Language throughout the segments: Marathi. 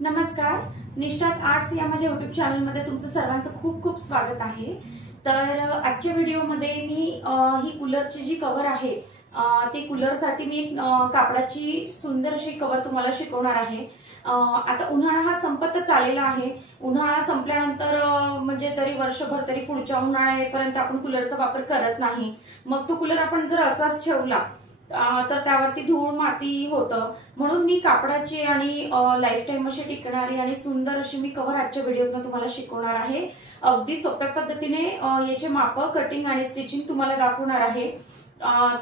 नमस्कार, निष्ठास आर्ट्स या माझ्या YouTube चॅनलमध्ये तुमचं सर्वांचं खूप खूप स्वागत आहे। तर आजच्या व्हिडिओमध्ये मी ही कूलरची जी कव्हर आहे ती कूलरसाठी मी कापडाची सुंदर अशी कव्हर तुम्हाला शिकवणार आहे। आता उन्हाळा हा संपतच आलेला आहे। उन्हाळा संपल्यानंतर म्हणजे तरी वर्षभर तरी पुढच्या उन्हाळ्यापर्यंत आपण कूलरचा वापर करत नाही। मग तो कूलर आपण जर असाच ठेवला तर त्यावरती धूळ माती होतं, म्हणून मी कापडाची आणि लाईफ टाइम अशी टिकणारी आणि सुंदर अशी मी कव्हर आजच्या व्हिडिओतून तुम्हाला शिकवणार आहे। अगदी सोप्या पद्धतीने याचे माप, कटिंग आणि स्टिचिंग तुम्हाला दाखवणार आहे।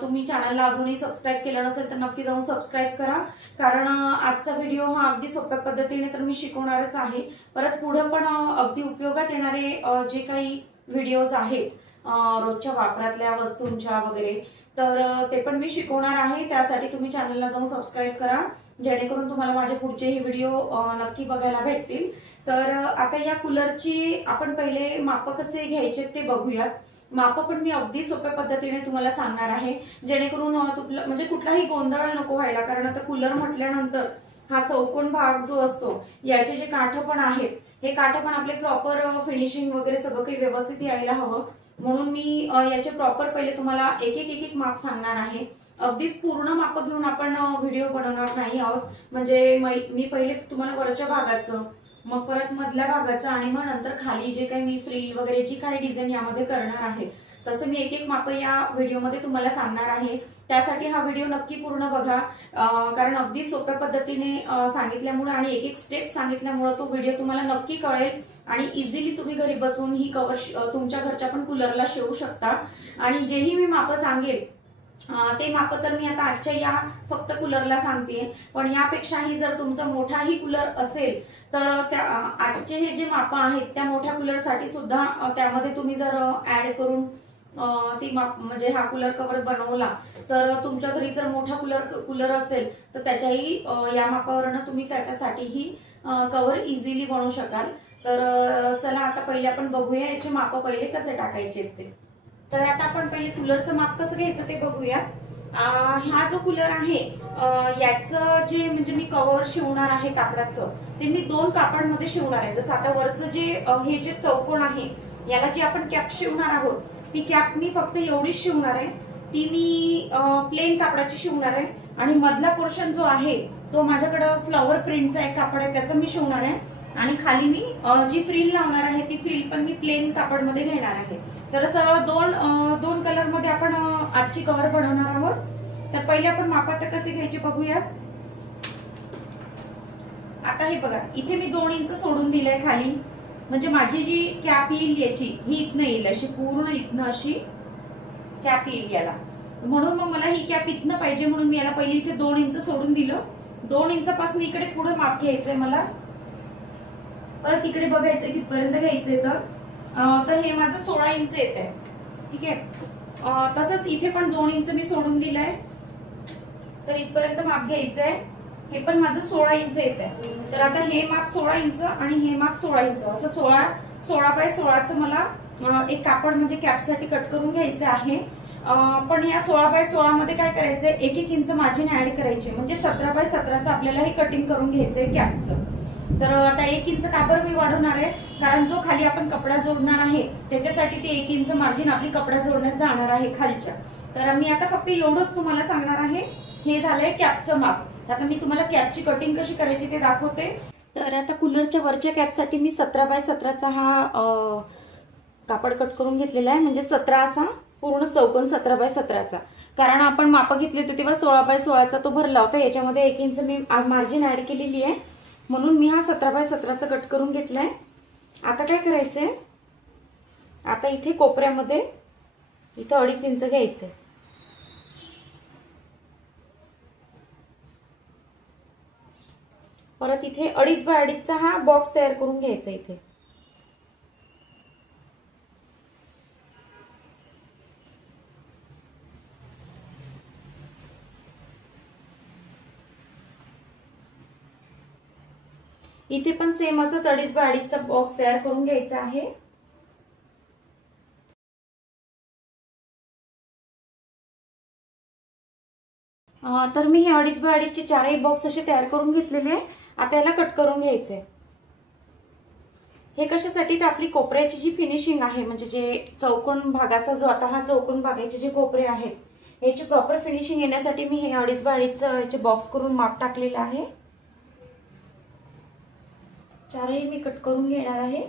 तुम्ही चॅनलला अजूनही सबस्क्राइब केलं नसेल तर नक्की जाऊन सबस्क्राइब करा, कारण आजचा व्हिडिओ हा अगदी सोप्या पद्धतीने तर मी शिकवणारच आहे। परत पुढे पण अगदी उपयोगात येणारे जे काही व्हिडिओज आहेत रोजच्या वापरातल्या वस्तूंच्या वगैरे, तर ते पण मी शिकवणार आहे। त्यासाठी तुम्ही चॅनलला जाऊन सबस्क्राइब करा, जेणेकरून तुम्हाला माझे पुढचेही व्हिडिओ नक्की बघायला भेटतील। तर आता या कूलरची आपण पहिले माप कसे घ्यायचे ते बघूयात। माप पण मी अगदी सोप्या पद्धतीने तुम्हाला सांगणार आहे, जेणेकरून म्हणजे कुठलाही गोंधळ नको व्हायला, कारण आता कूलर म्हटल्यानंतर हा चौकोन भाग जो असतो याचे जे काठ पण आहेत हे काठ पण आपले प्रॉपर फिनिशिंग वगैरे सगळं काही व्यवस्थित यायला हवं, म्हणून मी याचे प्रॉपर पहिले तुम्हाला एक एक माप सांगणार आहे। अगदीच पूर्ण माप घेऊन आपण व्हिडिओ बनवणार नाही आहोत। म्हणजे मी पहिले तुम्हाला वरच्या भागाचं, मग परत मधल्या भागाचं आणि मग नंतर खाली जे काही मी फ्रिल वगैरे जी काही डिझाईन यामध्ये करणार आहे तसं मी एक माप या व्हिडिओमध्ये तुम्हाला सांगणार आहे। त्यासाठी हा व्हिडिओ नक्की पूर्ण बघा, कारण अगदी सोप्या पद्धतीने सांगितल्यामुळे आणि एक स्टेप सांगितल्यामुळे तो व्हिडिओ तुम्हाला नक्की कळेल आणि इझिली तुम्ही घरी बसून ही कव्हर तुमच्या घरच्या पण कूलरला शिवू शकता। आणि जेही मी माप सांगेल ते माप तर मी आता आजच्या या फक्त कूलरला सांगते, पण यापेक्षाही जर तुमचा मोठाही कूलर असेल तर त्या आजचे हे जे माप आहेत त्या मोठ्या कूलरसाठी सुद्धा त्यामध्ये तुम्ही जर ऍड करून ती माप म्हणजे हा कूलर कव्हर बनवला तर तुमच्या घरी जर मोठा कूलर असेल तर त्याच्याही या मापावरनं तुम्ही त्याच्यासाठीही कव्हर इझिली बनवू शकाल। तर चला आता पहिले आपण बघूया याचे माप पहिले कसे टाकायचे ते। तर आता आपण पहिले कूलरचं माप कसं घ्यायचं ते बघूया। हा जो कूलर आहे याचं जे म्हणजे मी कव्हर शिवणार आहे कापडाचं ते मी दोन कापडमध्ये शिवणार आहे। जसं आता वरचं जे हे जे चौकोन आहे याला जी आपण कॅप शिवणार आहोत ती कॅप मी फक्त एवढीच शिवणार आहे, ती मी प्लेन कापडाची शिवणार आहे। आणि मधला पोर्शन जो आहे तो माझ्याकडे फ्लॉवर प्रिंटचा एक कापड आहे त्याचं मी शिवणार आहे, आणि खाली मी जी फ्रिल लावणार आहे ती फ्रिल पण मी प्लेन कापडमध्ये घेणार आहे। तर असं दोन कलर मध्ये आपण आजची कव्हर बनवणार आहोत। तर पहिले आपण माप आता कसे घ्यायचे बघूया। आता हे बघा, इथे मी 2 इंच सोडून दिलंय खाली, म्हणजे माझी जी कॅप येईल याची ही इथनं येईल, अशी पूर्ण इथनं अशी कॅप येईल याला, म्हणून मग मला ही कॅप इथनं पाहिजे, म्हणून मी याला पहिले इथे 2 इंच सोडून दिलं। 2 इंचापासून इकडे पुढे माप घ्यायचंय मला, परत इकडे बघायचंय कितपर्यंत घ्यायचंय तर हे माझं 16 इंच येत आहे, ठीक आहे। तसंच इथे पण 2 इंच मी सोडून दिलंय, तर इथपर्यंत माप घ्यायचंय, हे पण माझं 16 इंच येत आहे। तर आता हे माप 16 इंच आणि हे माप 16 इंच, असं 16 बाय 16चं मला एक कापड म्हणजे कॅपसाठी कट करून घ्यायचं आहे। पण या 16 बाय 16 मध्ये काय करायचंय, एक इंच मार्जिन ऍड करायचे, म्हणजे 17 बाय 17चं आपल्याला हे कटिंग करून घ्यायचंय कॅपचं। तर आता 1 इंच काबर मी वाढवणार आहे, कारण जो खाली आपण कपडा जोडणार आहे त्याच्यासाठी ते 1 इंच मार्जिन आपली कपडा जोडण्यात जाणार आहे खालच्या। तर मी आता फक्त एवढंच तुम्हाला सांगणार आहे। हे झालंय कॅपचं माप। आता मी तुम्हाला कॅपची कटिंग कशी करायची ते दाखवते। तर आता कूलरच्या वरच्या कॅपसाठी मी 17 बाय 17चा हा कापड कट करून घेतलेला आहे, म्हणजे 17 असा पूर्ण चौकोन 17 बाय 17चा, कारण आपण माप घेतली होती तेव्हा 16 बाय 16चा तो भरला होता, याच्यामध्ये 1 इंच मी मार्जिन ऍड केलेली आहे, म्हणून मी हा 17 बाय 17चा कट करून घेतलाय। आता काय करायचंय, आता इथे कोपऱ्यामध्ये इथं 2.5 इंच घ्यायचंय, परत इथे 2.5 बाय 2.5चा हा बॉक्स तयार करून घ्यायचा इथे। इथे पण सेम असंच 2.5 बाय 2.5चा बॉक्स तयार करून घ्यायचा आहे। तर मी हे 2.5 बाय 2.5चे 4 बॉक्स असे तयार करून घेतलेले, आता याला कट करून घ्यायचंय। हे कशासाठी, तर आपली कोपऱ्याची जी फिनिशिंग आहे, म्हणजे जे चौकोन भागाचा जो आता हा चौकोन भागाचे जे कोपरे आहेत याची प्रॉपर फिनिशिंग येण्यासाठी मी हे 2.5 बाय 2.5 याचे बॉक्स करून माप टाकलेलं आहे। चारही मी कट करून घेणार आहे।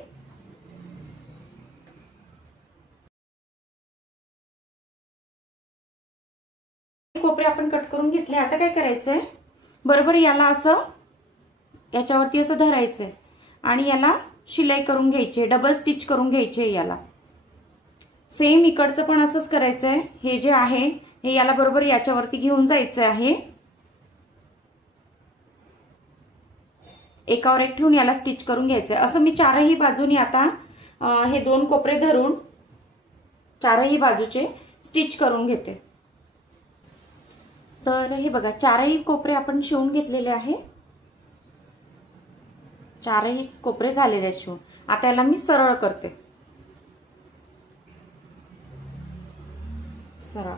कोपरे आपण कट करून घेतले। आता काय करायचंय, बरोबर याला असं याच्यावरती असं धरायचंय आणि याला शिलाई करून घ्यायची, डबल स्टिच करून घ्यायची। याला सेम इकडचं पण असंच करायचंय। हे जे आहे हे याला बरोबर याच्यावरती घेऊन जायचं आहे, एकावर एक ठेवून याला स्टिच करून घ्यायचंय। असं मी चारही बाजूनी आता हे 2 कोपरे धरून चारही बाजूचे स्टिच करून घेते। तर हे बघा, चारही कोपरे आपण शिवून घेतलेले आहे, चारही कोपरे झालेले आहेत शिवून। आता याला मी सरळ करते, सरळ।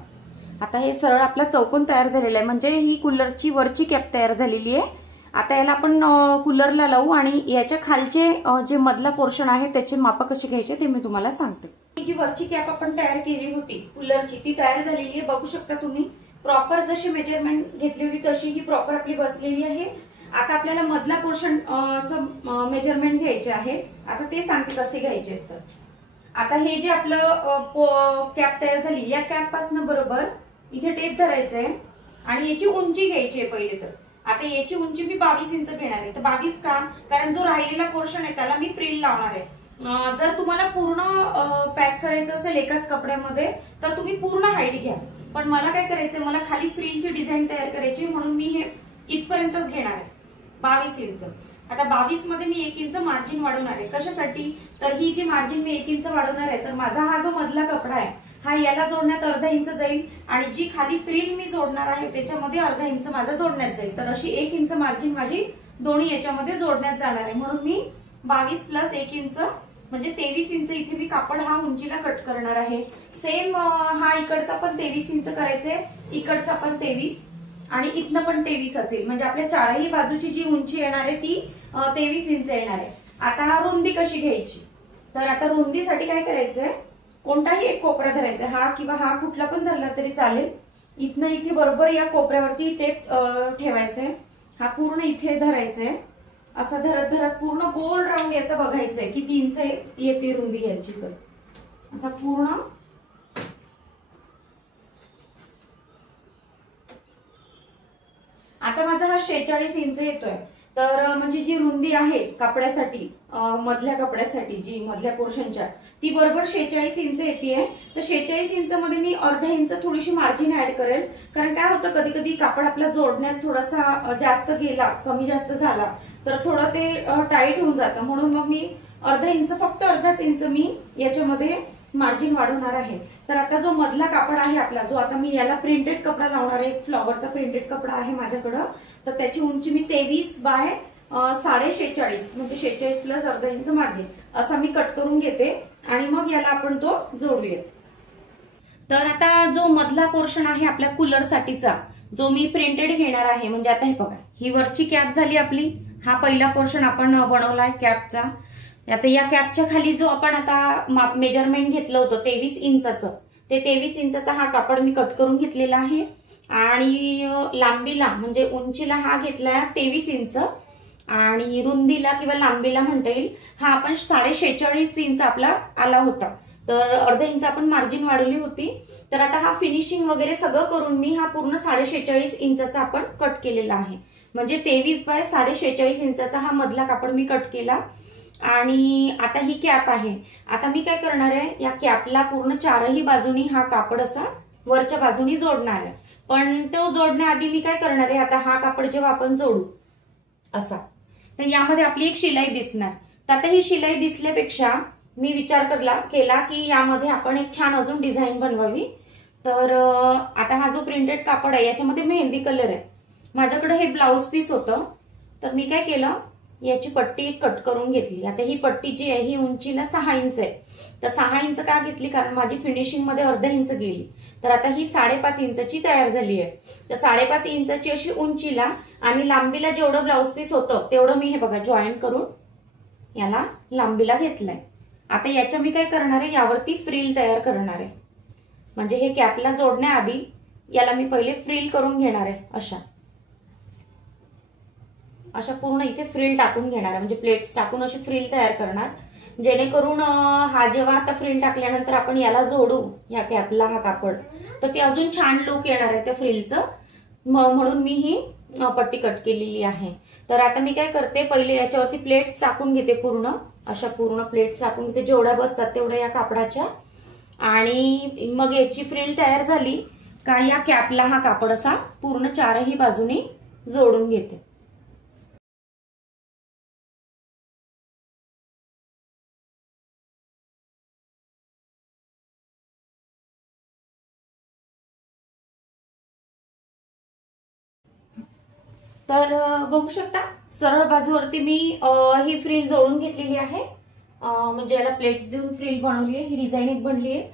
आता हे सरळ आपला चौकोन तयार झालेला आहे, म्हणजे ही कूलरची वरची कॅप तयार झालेली आहे। आता याला आपण कूलरला लावू आणि याच्या खालचे जे मधला पोर्शन आहे त्याचे माप कसे घ्यायचे ते मी तुम्हाला सांगते। ही जी वरची कॅप आपण तयार केली होती कूलरची, ती तयार झालेली आहे, बघू शकता तुम्ही। प्रॉपर जशी मेजरमेंट घेतली होती तशी ही प्रॉपर आपली बसलेली आहे। आता आपल्याला मधला पोर्शन मेजरमेंट घ्यायचे आहे। आता ते सांगते कसे घ्यायचे। तर आता हे जे आपलं कॅप तयार झाली, या कॅप पासून बरोबर इथे टेप धरायचंय आणि याची उंची घ्यायची आहे पहिले। तर आता याची उंची मी 22 इंच घेणार आहे। तर 22 का, कारण जो राहिलेला पोर्शन आहे त्याला मी फ्रिल लावणार आहे। जर तुम्हाला पूर्ण पॅक करायचं असेल एकाच कपड्यामध्ये तर तुम्ही पूर्ण हाईट घ्या, पण मला काय करायचंय, मला खाली फ्रिलची डिझाईन तयार करायची, म्हणून मी हे इथपर्यंतच घेणार आहे 22 इंच। आता 22 मध्ये मी 1 इंच मार्जिन वाढवणार आहे। कशासाठी, तर ही जी मार्जिन मी 1 इंच वाढवणार आहे, तर माझा हा जो मधला कपडा आहे हा याला जोडण्यात अर्धा इंच जाईल आणि जी खाली फ्रिल मी जोडणार आहे त्याच्यामध्ये अर्धा इंच माझा जोडण्यात जाईल। तर अशी 1 इंच मार्जिन माझी दोन्ही याच्यामध्ये जोडण्यात जाणार आहे, म्हणून मी 22 प्लस 1 इंच म्हणजे 23 इंच इथे मी कापड हा उंचीला कट करणार आहे। सेम हा इकडचा पण 23 इंच करायचंय, इकडचा पण 23 आणि इथनं पण 23 असेल, म्हणजे आपल्या चारही बाजूची जी उंची येणार आहे ती 23 इंच येणार आहे। आता रुंदी कशी घ्यायची, तर आता रुंदीसाठी काय करायचंय, कोणताही एक कोपरा धरायचा, हा किंवा हा कुठला पण धरला तरी चालेल। इथनं इथे बरोबर या कोपऱ्यावरती टेप ठेवायचंय, हा पूर्ण इथे धरायचंय, असं धरत धरत पूर्ण गोल राऊंड याचा बघायचंय किती इंच येते रुंदी यांची। तर असा पूर्ण आता माझा हा 46 इंच येतोय। तर म्हणजे जी रुंदी आहे कपड्यासाठी, मधल्या कपड्यासाठी जी मधल्या पोर्शनच्या, ती बरोबर 46 इंच येते। तर 46 इंच मध्ये मी अर्धा इंच थोडीशी मार्जिन ऍड करेल, कारण काय होतं कधी कधी कापड आपला जोडण्यात थोडासा जास्त गेला, कमी जास्त झाला तर थोडं ते टाईट होऊन जातं, म्हणून मग मी अर्धा इंच, फक्त अर्धाच इंच मी याच्यामध्ये मार्जिन वाढवणार आहे। तर आता जो मधला कापड आहे आपला, जो आता मी याला प्रिंटेड कपडा लावणार आहे, फ्लॉवरचा प्रिंटेड कपडा आहे माझ्याकडं, तर त्याची उंची मी 23 बाय 46.5 म्हणजे 46 प्लस अर्धा इंच मार्जिन असा मी कट करून घेते आणि मग याला आपण तो जोडूयात। तर आता जो मधला पोर्शन आहे आपल्या कूलर साठीचा, जो मी प्रिंटेड घेणार आहे, म्हणजे आता हे बघा, ही वरची कॅप झाली आपली, हा पहिला पोर्शन आपण बनवलाय कॅपचा। आता या कॅपच्या खाली जो आपण आता मेजरमेंट घेतलं होतं 23 इंचाचं, ते 23 इंचाचा हा कापड मी कट करून घेतलेला आहे आणि लांबीला म्हणजे उंचीला हा घेतलाय 23 इंच आणि रुंदीला किंवा लांबीला म्हणता येईल हा आपण 46.5 इंच आपला आला होता। तर अर्धा इंच आपण मार्जिन वाढवली होती। तर आता हा फिनिशिंग वगैरे सगळं करून मी हा पूर्ण 46.5 इंचाचा आपण कट केलेला आहे, म्हणजे 23 बाय 46.5 इंचाचा हा मधला कापड मी कट केला। आणि आता ही कॅप आहे, आता मी काय करणार आहे, या कॅपला पूर्ण चारही बाजूनी हा कापड असा वरच्या बाजूनी जोडणार आहे, पण तो जोडण्याआधी मी काय करणार आहे, आता हा कापड जेव्हा आपण जोडू असा, तर यामध्ये आपली एक शिलाई दिसणार। तर आता ही शिलाई दिसल्यापेक्षा मी विचार केला की यामध्ये आपण एक छान अजून डिझाईन बनवावी। तर आता हा जो प्रिंटेड कापड आहे याच्यामध्ये मेहंदी कलर आहे, माझ्याकडे हे ब्लाउज पीस होतं, तर मी काय केलं, याची पट्टी कट करून घेतली। आता ही पट्टी जी आहे ही उंचीला 6 इंच आहे, तर 6 इंच का घेतली, कारण माझी फिनिशिंग मध्ये अर्धा इंच गेली, तर आता ही 5.5 इंचाची तयार झाली आहे. तर 5.5 इंचाची अशी उंचीला आणि लांबीला जेवढं ब्लाउज पीस होतं तेवढं मी हे बघा जॉईन करून याला लांबीला घेतलंय. आता याच्या मी काय करणार आहे, यावरती फ्रिल तयार करणार आहे. म्हणजे हे कॅपला जोडण्याआधी याला मी पहिले फ्रिल करून घेणार आहे. अशा पूर्ण इथे फ्रिल टाकून घेणार आहे, म्हणजे प्लेट्स टाकून अशी फ्रिल तयार करणार, जेणेकरून हा जेव्हा आता फ्रिल टाकल्यानंतर आपण याला जोडू या कॅपला हा कापड, तर ते अजून छान लुक येणार आहे त्या फ्रिलचं. म्हणून मी ही पट्टी कट केलेली आहे. तर आता मी काय करते, पहिले याच्यावरती प्लेट्स टाकून घेते, पूर्ण अशा पूर्ण प्लेट्स टाकून घेते जेवढ्या बसतात तेवढ्या या कापडाच्या. आणि मग याची फ्रिल तयार झाली का या कॅपला हा कापड असा पूर्ण चारही बाजूनी जोडून घेते. तर बघू शकता सरळ बाजूवरती मी ही फ्रिल जोडून घेतलेली आहे. म्हणजे याला प्लेट्स देऊन फ्रिल बनवली आहे, ही डिझाईन एक बनली आहे.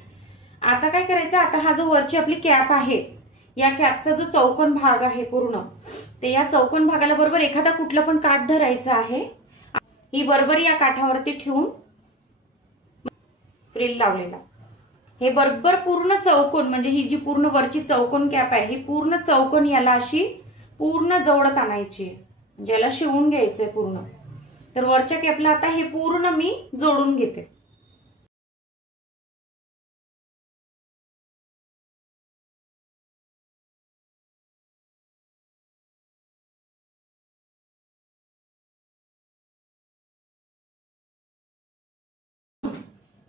आता काय करायचं, आता हा जो वरची आपली कॅप आहे, या कॅपचा जो चौकोन भाग आहे पूर्ण, ते या चौकोन भागाला बरोबर एखादा कुठला पण काठ धरायचा आहे. ही बरोबर या काठावरती ठेवून फ्रिल लावलेला, हे बरोबर पूर्ण चौकोन, म्हणजे ही जी पूर्ण वरची चौकोन कॅप आहे, ही पूर्ण चौकोन याला अशी पूर्ण जवळत आणायची, म्हणजे याला शिवून घ्यायचंय पूर्ण. तर वरच्या कॅपला आता हे पूर्ण मी जोडून घेते.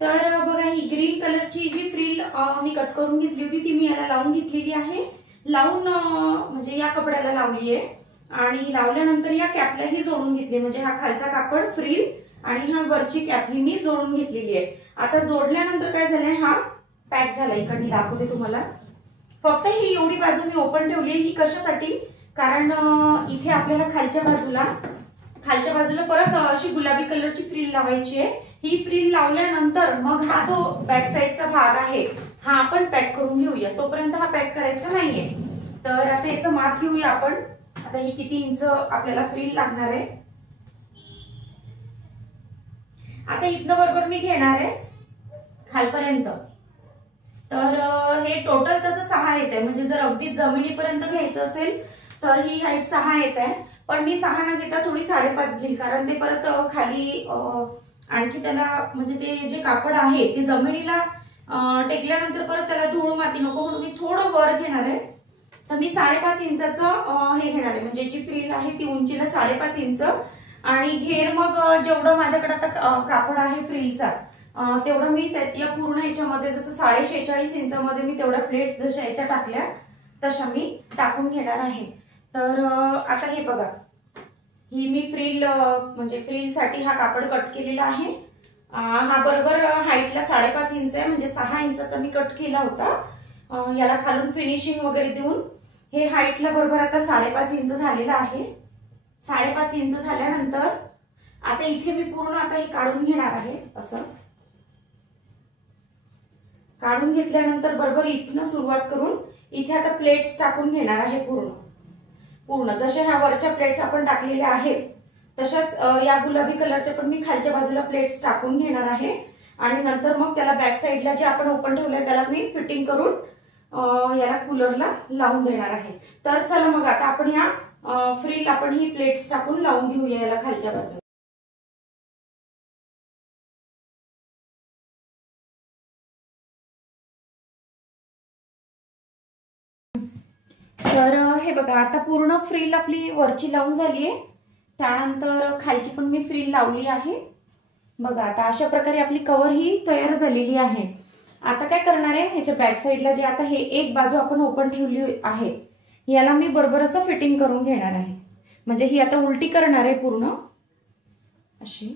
तर बघा ही ग्रीन कलरची जी फ्रिल मी कट करून घेतली होती ती मी याला लावून घेतलेली आहे. लावून म्हणजे या कपड्याला लावली आहे आणि लावल्यानंतर या कॅपलाही जोडून घेतली, म्हणजे हा खालचा कापड फ्रिल आणि हा वरची कॅप ही मी जोडून घेतलेली आहे. आता जोडल्यानंतर काय झालंय, हा पॅक झाला. इकडे दाखवते तुम्हाला. फक्त ही एवढी बाजू मी ओपन ठेवली आहे. ही कशासाठी, कारण इथे आपल्याला खालच्या बाजूला परत अशी गुलाबी कलरची फ्रिल लावायची आहे. ही फ्रिल लावल्यानंतर मग हा जो बॅक साईडचा भाग आहे हा आपण पॅक करून घेऊया. तोपर्यंत हा पॅक करायचा नाहीये. तर आता याचं माप घेऊया आपण. आता ही किती इंच आपल्याला फ्रिल लागणार आहे. आता इथनं बरोबर मी घेणार आहे खालपर्यंत. तर हे टोटल तसं 6 येत आहे, म्हणजे जर अगदी जमिनीपर्यंत घ्यायचं असेल तर ही हाईट 6 येत आहे. पण मी 6 न घेता थोडी 5.5 घेईल, कारण ते परत खाली आणखी त्याला, म्हणजे ते जे कापड आहे ते जमिनीला टेकल्यानंतर परत त्याला धूळ माती नको, म्हणून मी थोडं वर घेणार आहे. तर मी 5.5 इंचाचं हे घेणार आहे, म्हणजे जी फ्रिल आहे ती उंचीला 5.5 इंच. आणि घेर मग जेवढं माझ्याकडे आता कापड आहे फ्रिलचा तेवढं मी या पूर्ण याच्यामध्ये, जसं 46.5 इंचामध्ये मी तेवढ्या प्लेट्स जशा याच्या टाकल्या तशा मी टाकून घेणार आहे. तर आता हे बघा, ही मी फ्रिल, म्हणजे फ्रिलसाठी हा कापड कट केलेला आहे. हा बरोबर हाईटला 5.5 इंच आहे, म्हणजे 6 इंचाचा मी कट केला होता. याला खालून फिनिशिंग वगैरे देऊन हे हाईटला बरोबर आता 5.5 इंच झालेला आहे. 5.5 इंच झाल्यानंतर आता इथे मी पूर्ण आता हे काढून घेणार आहे. असं काढून घेतल्यानंतर बरोबर इथनं सुरुवात करून इथे आता प्लेट्स टाकून घेणार आहे. पूर्ण जशा ह्या वरच्या प्लेट्स आपण टाकलेल्या आहेत तशाच या गुलाबी कलरच्या पण मी खालच्या बाजूला प्लेट्स टाकून घेणार आहे. आणि नंतर मग त्याला बॅक साईडला जे आपण ओपन ठेवलंय त्याला मी फिटिंग करून याला कूलरला लावून देणार आहे. तर चला मग आता आपण या फ्रिल आपण ही प्लेट्स टाकून लावून घेऊया याला खालच्या बाजूला. तर हे बघा, आता पूर्ण फ्रिल आपली वरची लावून झाली आहे. त्यानंतर खालची पण मी फ्रिल लावली आहे. बघा आता अशा प्रकारे आपली कव्हर ही तयार झालेली आहे. आता काय करणार आहे, ह्याच्या बॅक साईडला जे आता हे एक बाजू आपण ओपन ठेवली आहे याला मी बरोबर असं फिटिंग करून घेणार आहे. म्हणजे ही आता उलटी करणार आहे पूर्ण अशी,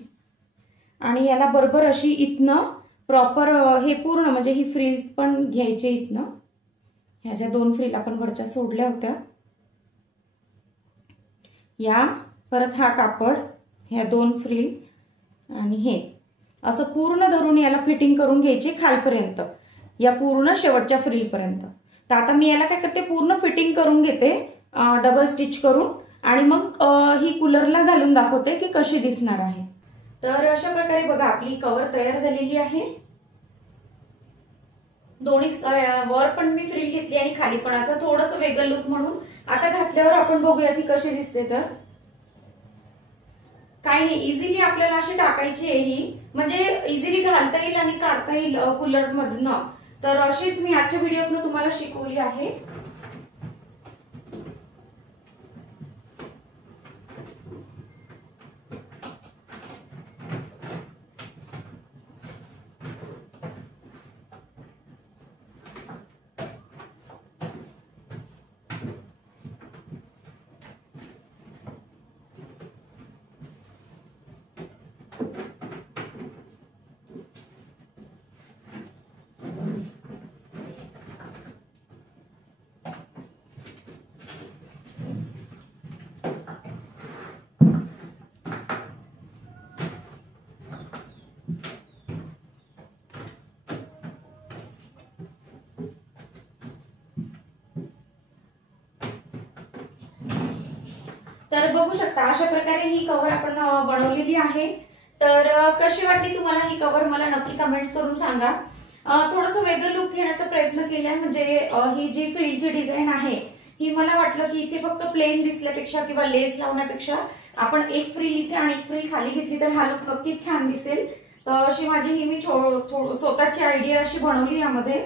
आणि याला बरोबर अशी इथनं प्रॉपर हे पूर्ण, म्हणजे ही फ्रिल पण घ्यायची इथनं. ह्या ज्या 2 फ्रिल आपण वरच्या सोडल्या होत्या या, परत हा कापड, ह्या 2 फ्रिल आणि हे असं पूर्ण धरून याला फिटिंग करून घ्यायची खालपर्यंत. या पूर्ण शेवटच्या फ्रिल पर्यंत। तर आता मी याला काय करते, पूर्ण फिटिंग करून घेते डबल स्टिच करून, आणि मग ही कूलरला घालून दाखवते की कशी दिसणार आहे। तर अशा प्रकारे बघा आपली कव्हर तयार झालेली आहे। दोन्ही वर पण मी फ्रिल घेतली आणि खाली पण। आता थोडंसं वेगळं लुक म्हणून आता घातल्यावर आपण बघूया ती कशी दिसते। तर काही नाही, इझिली आपल्याला अशी टाकायची आहे ही, म्हणजे इझिली घालता येईल आणि काढता येईल कूलर मधनं। तर अशीच मी आजच्या व्हिडिओतनं तुम्हाला शिकवली आहे। तर बघू शकता अशा प्रकारे ही कव्हर आपण बनवलेली आहे। तर कशी वाटली तुम्हाला ही कव्हर मला नक्की कमेंट्स करून सांगा। थोडंसं वेगळं लुक घेण्याचा प्रयत्न केलाय, म्हणजे ही जी फ्रिलची डिझाईन आहे ही मला वाटलं की इथे फक्त प्लेन दिसल्यापेक्षा किंवा लेस लावण्यापेक्षा आपण एक फ्रिल इथे आणि एक फ्रिल खाली घेतली तर हा लुक नक्कीच छान दिसेल। तर अशी माझी ही मी स्वतःची आयडिया अशी बनवली यामध्ये,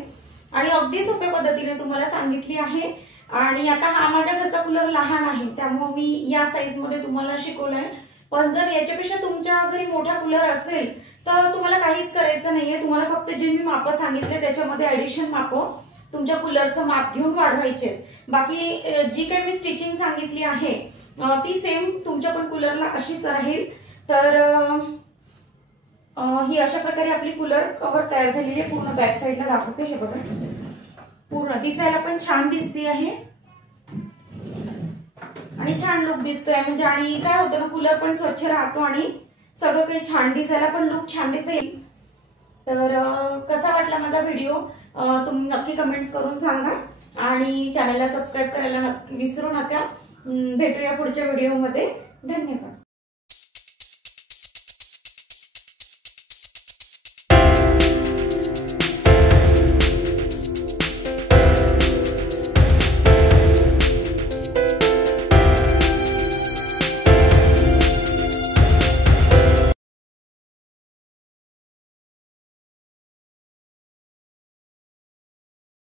आणि अगदी सोप्या पद्धतीने तुम्हाला सांगितली आहे। आणि आता हा माझ्या घरचा कूलर लहान आहे त्यामुळे मी या साईज मध्ये तुम्हाला शिकवलंय। पण जर याच्यापेक्षा तुमच्या घरी मोठा कूलर असेल तर तुम्हाला काहीच करायचं नाहीये, तुम्हाला फक्त जे मी माप सांगितले त्याच्यामध्ये ऍडिशन माप तुमच्या कूलरचं माप घेऊन वाढवायचे। बाकी जी काही मी स्टिचिंग सांगितली आहे ती सेम तुमच्या पण कूलरला अशीच राहील। तर ही अशा प्रकारे आपली कूलर कव्हर तयार झालेली आहे। पूर्ण बॅक साईडला दाखवते, हे बघा पूर्ण दिसायला पण छान दिसते आहे आणि छान लुक दिसतोय, म्हणजे आणि काय होतं ना कूलर पण स्वच्छ राहतो आणि सगळं काही छान दिसायला पण लुक छान दिसेल। तर कसा वाटला माझा व्हिडिओ तुम्ही नक्की कमेंट्स करून सांगा, आणि चॅनलला सबस्क्राईब करायला विसरू नका। भेटूया पुढच्या व्हिडिओमध्ये, धन्यवाद।